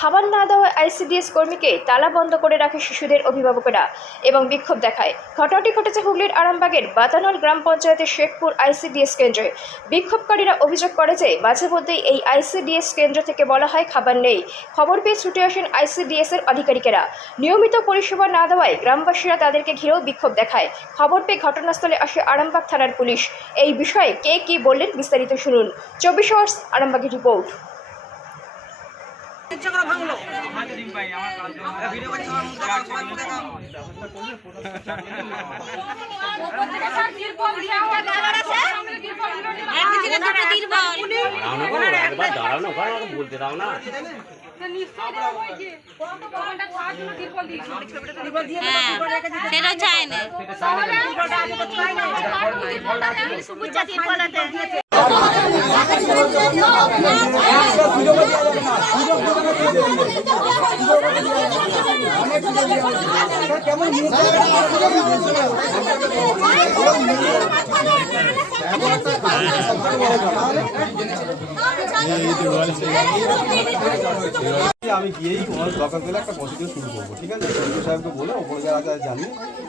খাবার না দেওয়া আইসিডিএস কর্মীকে তালা বন্ধ করে রাখে শিশুদের অভিভাবকেরা এবং বিক্ষোভ দেখায়। ঘটনাটি ঘটেছে হুগলির আরামবাগের বাতানল গ্রাম পঞ্চায়েতের শেখপুর আইসিডিএস কেন্দ্রে। বিক্ষোভকারীরা অভিযোগ করে যে মাঝে মধ্যেই এই আইসিডিএস কেন্দ্র থেকে বলা হয় খাবার নেই। খবর পেয়ে ছুটে আসেন আইসিডিএস এর আধিকারিকেরা। নিয়মিত পরিষেবা না দেওয়ায় গ্রামবাসীরা তাদেরকে ঘিরেও বিক্ষোভ দেখায়। খবর পেয়ে ঘটনাস্থলে আসে আরামবাগ থানার পুলিশ। এই বিষয়ে কে কি বললেন বিস্তারিত শুনুন। 24 আওয়ার্স আরামবাগের রিপোর্ট। সেটা চায় না। আমি গিয়েই ওনার দরকার পেলে একটা প্রসিডিউর শুরু করবো, ঠিক আছে? সঞ্জয় সাহেবকে বলে ওপরে যারা যারা জানি,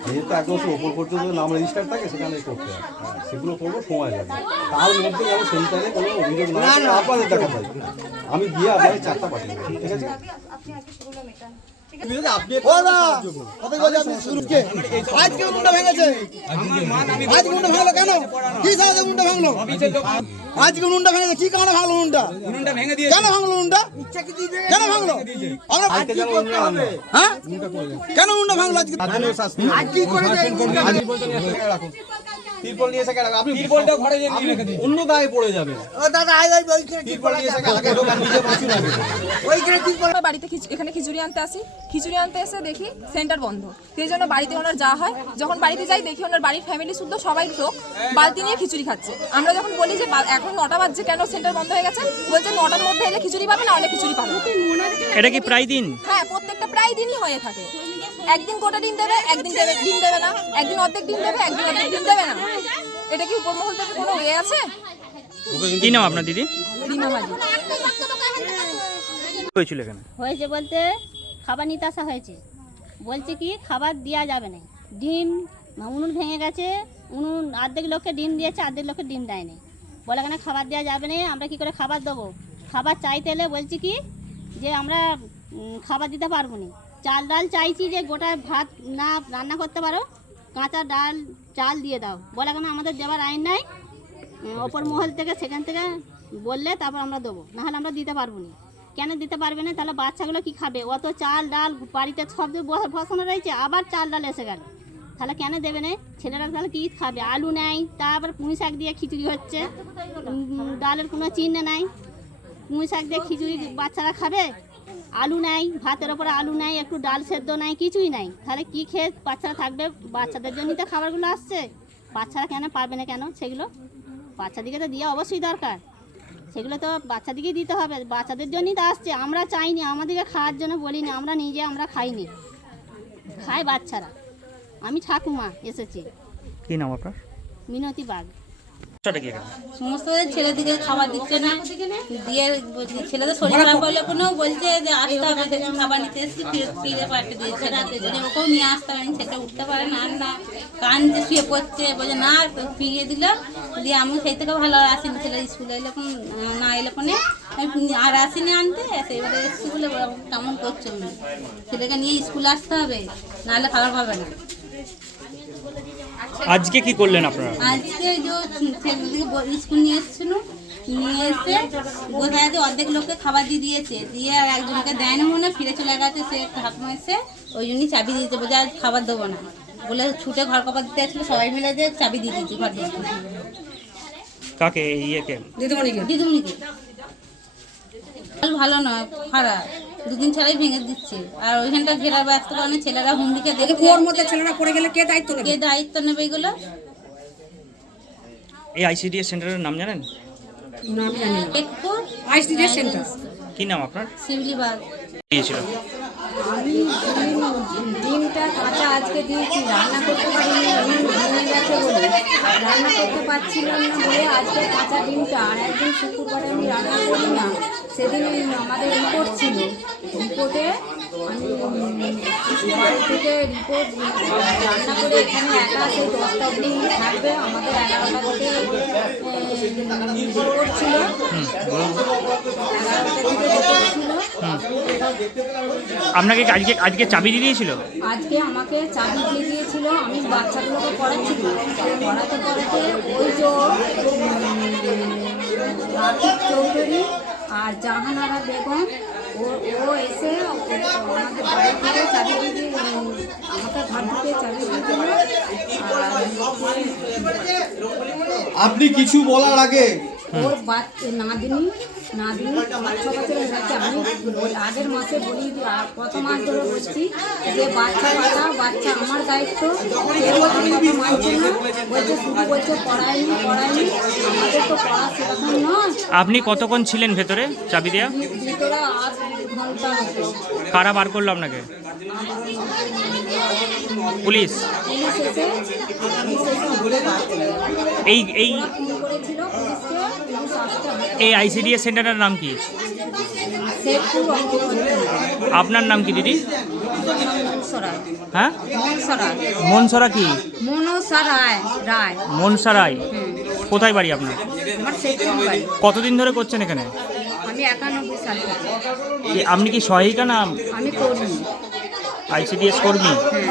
যেহেতু এক বছর ওপর পর্যন্ত নাম রেজিস্টার থাকে সেখানে করতে হয়, সেগুলো করবো, সময় লাগবে। তার মধ্যে যেন সেন্টারে কোনো অভিযোগ না আপনাদের দেখা যায়। আমি গিয়ে আপনাদের 4টা পাঠিয়ে দেবো, ঠিক আছে? আজকে উনুনটা ভেঙেছে, কি কারণে ভাঙলো উনুনটা? কেন ভাঙলো উনুনটা? কেন ভাঙলো? হ্যাঁ, কেন উনুনটা ভাঙলো আজকে? তিরপল নিয়ে এসে কেন আপনি তিরপলটা ঘরে নিয়ে রেখে দিন, অন্য গায়ে পড়ে যাবে। ও দাদা তিরপল নিয়ে এসে আগে দোকান নিজে বাঁচুন আগে। ওইখানে তিরপল বাড়িতে এখানে খিচুড়ি আনতে আসি, খিচুড়ি আনতে এসে দেখি সেন্টার বন্ধ। সেই জন্য বাড়িতে ওনার যাওয়া হয়। যখন বাড়িতে যাই দেখি ওনার বাড়ির ফ্যামিলি শুদ্ধ সবাই লোক বালতি নিয়ে খিচুড়ি খাচ্ছে। আমরা যখন বলি যে এখন 9টা বাজছে, কেন সেন্টার বন্ধ হয়ে গেছে, বলছে 9টার মধ্যে এলে খিচুড়ি পাবে, না হলে খিচুড়ি পাবে। এটা কি প্রায় দিন? হ্যাঁ, প্রত্যেকটা প্রায় দিনই হয়ে থাকে। একদিন গোটা ডিম দেবে, একদিন ডিম দেবে না, একদিন অর্ধেক ডিম দেবে, একদিন অর্ধেক ডিম দেবে না। এটা কি উপর মহল থেকে কোনো ইয়ে আছে? কি নাম আপনার দিদি? রিমা মাঝি। হয়েছিল এখানে? হয়েছে বলতে খাবার নিতে আসা হয়েছে, বলছে কি খাবার দেওয়া যাবে না। ডিম উনুন ভেঙে গেছে, উনুন অর্ধেক লোককে ডিম দিয়েছে, অর্ধেক লোককে ডিম দেয়নি। বলে কেন খাবার দেওয়া যাবে না, আমরা কি করে খাবার দেবো? খাবার চাইতে এলে বলছি কি যে আমরা খাবার দিতে পারবো না। চাল ডাল চাইছি যে গোটা ভাত না রান্না করতে পারো, কাঁচা ডাল চাল দিয়ে দাও। বলে কেন আমাদের দেওয়ার আইন নাই, ওপর মহল থেকে সেখান থেকে বললে তারপর আমরা দেবো, নাহলে আমরা দিতে পারবো না। কেন দিতে পারবে না? তাহলে বাচ্চাগুলো কি খাবে? অত চাল ডাল বাড়িতে সব বসানো রয়েছে, আবার চাল ডাল এসে গেল, তাহলে কেন দেবে না? ছেলেরা তাহলে কী খাবে? আলু নেই, তারপর পুঁই শাক দিয়ে খিচুড়ি হচ্ছে, ডালের কোনো চিহ্ন নাই। পুঁই শাক দিয়ে খিচুড়ি বাচ্চারা খাবে? আলু নাই, ভাতের ওপরে আলু নাই, একটু ডাল সেদ্ধ নাই, কিছুই নাই। তাহলে কি খেয়ে বাচ্চারা থাকবে? বাচ্চাদের জন্যই তো খাবারগুলো আসছে। বাচ্চারা কেন পারবে না কেন? সেগুলো বাচ্চাদিকে তো দেওয়া অবশ্যই দরকার, সেগুলো তো বাচ্চাদিকেই দিতে হবে। বাচ্চাদের জন্যই তো আসছে, আমরা চাইনি, আমাদেরকে খাওয়ার জন্য বলিনি, আমরা নিজে আমরা খাইনি, খাই বাচ্চারা। আমি ঠাকুমা এসেছি। কি নাম আপনার? মিনতি বাগ। সমস্ত ছেলেদিকে খাবার দিচ্ছে না, দিয়ে ছেলেদের শরীর খারাপ হলে কোনেও বলছে যে আসতে হবে, খাবার নিতে এসেছি, ফিরে পাঠিয়ে দিয়েছে রাতের জন্য। ওকেও নিয়ে আসতে পারেনি, সেটা উঠতে পারে না, না কানতে শুয়ে পড়ছে, বলছে না ফিরিয়ে দিল। দিয়ে আমি সেই থেকে ভালো আর আসিনি, ছেলে স্কুলে এলে না এলে কোনে আর আসিনি আনতে। এবারে এসছি বলে কেমন করছে, ছেলেকে নিয়ে স্কুলে আসতে হবে, নাহলে খাবার পাবে না। আজকে কি করলেন আপনারা? আজকে যে ছেলেদিকে স্কুল নিয়ে এসেছিল, নিয়ে এসে বোঝা যাচ্ছে অর্ধেক লোককে খাবার দিয়ে দিয়েছে, দিয়ে আর একজনকে দেয়নি মনে ফিরে চলে গেছে। সে ঠাকুমা এসে ওই জন্যই চাবি দিয়েছে, বোঝা খাবার দেবো না বলে ছুটে ঘর খাবার দিতে আসলে সবাই মিলে যে চাবি দিয়ে দিয়েছি ঘর দিয়ে। কাকে? ইয়েকে? দিদিমণিকে। ভালো নয়, খারাপ, দুদিন ছাড়াই ভেঙে দিচ্ছে। আর ওইখানটা ঘেরার ব্যস্ত কারণে ছেলেরা হুমদিকে দেখে ওর মধ্যে ছেলেরা পড়ে গেলে কে দায়িত্ব নেবে এগুলো? এই আইসিডিএস সেন্টারের নাম জানেন? নাম জানি না। ICDS centre. কি নাম আপনার? শিউলি বাগ। দিয়েছিল আমি ডিমটা কাঁচা আজকে দিয়েছি, রান্না করতে পারিনি, ডিম ভেঙে গেছে বলে রান্না করতে পারছিলাম না বলে আজকে কাঁচা ডিমটা, আর একদিন শুক্রবারে আমি রান্না করি না, সেদিন আমাদের রিপোর্ট ছিল, রিপোর্টে আমি বাড়ি থেকে রিপোর্ট রান্না করে এখানে একা সেই 10টা অবধি থাকবে, আমাদের 11টা থেকে রিপোর্ট ছিল, 11টা থেকে রিপোর্ট ছিল। আপনাকে আজকে চাবি দিয়ে দিয়েছিল? আজকে আমাকে চাবি দিয়ে দিয়েছিল, আমি বাচ্চাগুলোকে পড়াচ্ছি, পড়াতে পড়াতে ওই যে রাকিব চৌধুরী আর জাহানারা বেগম ও এসে আমাদের বাড়ি থেকে চাবি দিয়ে দিয়ে আমাকে ঘর ঢুকে চাবি দিয়ে দিল। আপনি কিছু বলার আগে ওর নাদিনী 5-6 বছরের হয়েছে। আমি আগের মাসে বলি, কত মাস ধরে বলছি যে বাচ্চা আমার দায়িত্ব, কেউ আমার কথা মানছে না, বলছে শুধু বলছে পড়ায়নি, আমাদের তো পড়া সেরকম নয়। আপনি কতক্ষণ ছিলেন ভেতরে চাবি দেওয়া? ভিতরে 8 ঘন্টা হতো। কারা বার করলো আপনাকে? পুলিশ? পুলিশ এসে ঘুরে বার করে এই ফোন করেছিল পুলিশকে, পুলিশ আসতে এই আইসিডিএস সেন্টারের নাম কি? শেখপুর অঙ্গনওয়াড়ি। আপনার নাম কি দিদি? মনসরায়। হ্যাঁ, মনসরায়। মনসরা কি? মনসা রায়। মনসা রায়। কোথায় বাড়ি আপনার? আমার শেখপুর বাড়ি। কতদিন ধরে করছেন এখানে? আমি 91 সাল থেকে। আপনি কি সহায়িকা না আমি কর্মী। আইসিডিএস কর্মী? হ্যাঁ।